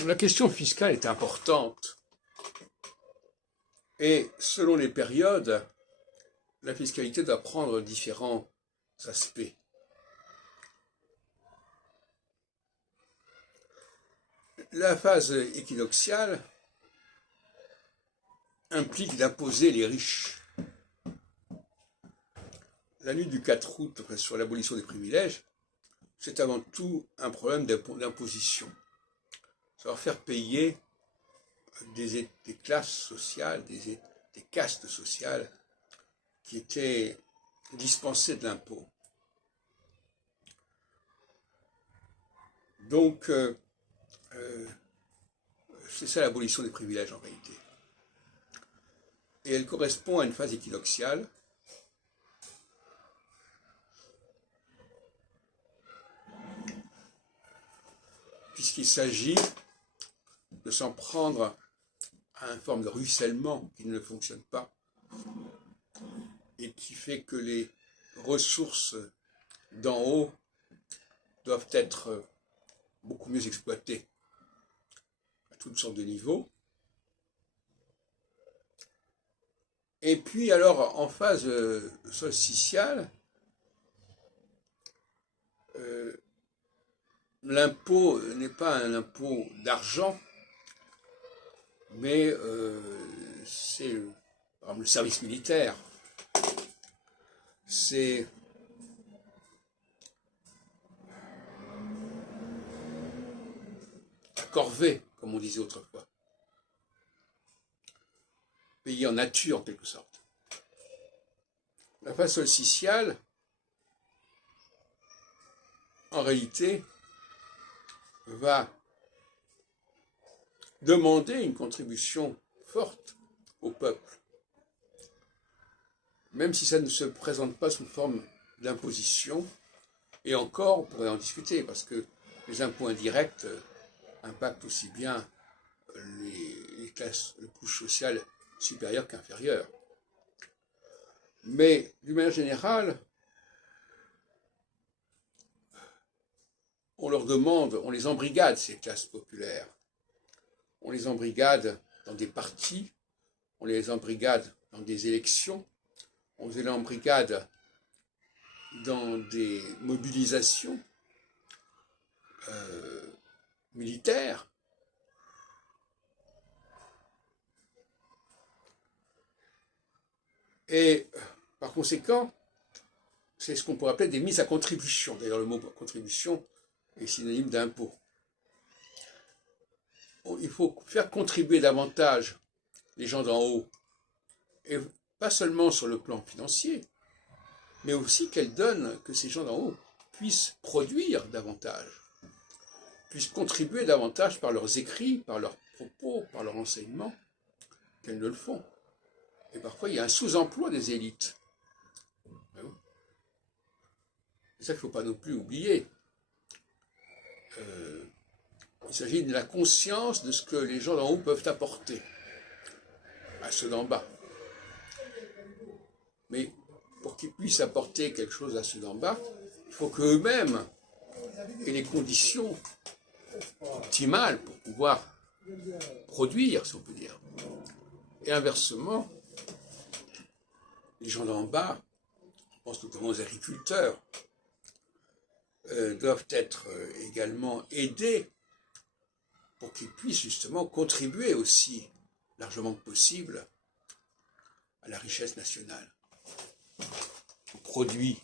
La question fiscale est importante et selon les périodes, la fiscalité doit prendre différents aspects. La phase équinoxiale implique d'imposer les riches. La lutte du 4 août sur l'abolition des privilèges, c'est avant tout un problème d'imposition. Ça va faire payer des classes sociales, des castes sociales qui étaient dispensées de l'impôt. Donc, c'est ça l'abolition des privilèges en réalité. Et elle correspond à une phase équinoxiale puisqu'il s'agit de s'en prendre à une forme de ruissellement qui ne fonctionne pas et qui fait que les ressources d'en haut doivent être beaucoup mieux exploitées à toutes sortes de niveaux. Et puis alors en phase solsticiale, l'impôt n'est pas un impôt d'argent, mais c'est par exemple le service militaire, c'est la corvée, comme on disait autrefois, payé en nature en quelque sorte. La phase solsticiale, en réalité, va demander une contribution forte au peuple, même si ça ne se présente pas sous forme d'imposition, et encore, on pourrait en discuter, parce que les impôts indirects impactent aussi bien les classes, les couches sociales supérieures qu'inférieures. Mais, d'une manière générale, on leur demande, on les embrigade, ces classes populaires. On les embrigade dans des partis, on les embrigade dans des élections, on les embrigade dans des mobilisations militaires. Et par conséquent, c'est ce qu'on pourrait appeler des mises à contribution. D'ailleurs, le mot contribution est synonyme d'impôt. Il faut faire contribuer davantage les gens d'en haut, et pas seulement sur le plan financier, mais aussi qu'elle donne que ces gens d'en haut puissent produire davantage, puissent contribuer davantage par leurs écrits, par leurs propos, par leur enseignement, qu'elles ne le font. Et parfois, il y a un sous-emploi des élites. C'est ça qu'il ne faut pas non plus oublier. Il s'agit de la conscience de ce que les gens d'en haut peuvent apporter à ceux d'en bas. Mais pour qu'ils puissent apporter quelque chose à ceux d'en bas, il faut qu'eux-mêmes aient les conditions optimales pour pouvoir produire, si on peut dire. Et inversement, les gens d'en bas, je pense notamment aux agriculteurs, doivent être également aidés pour qu'ils puissent justement contribuer aussi, largement possible, à la richesse nationale, aux produits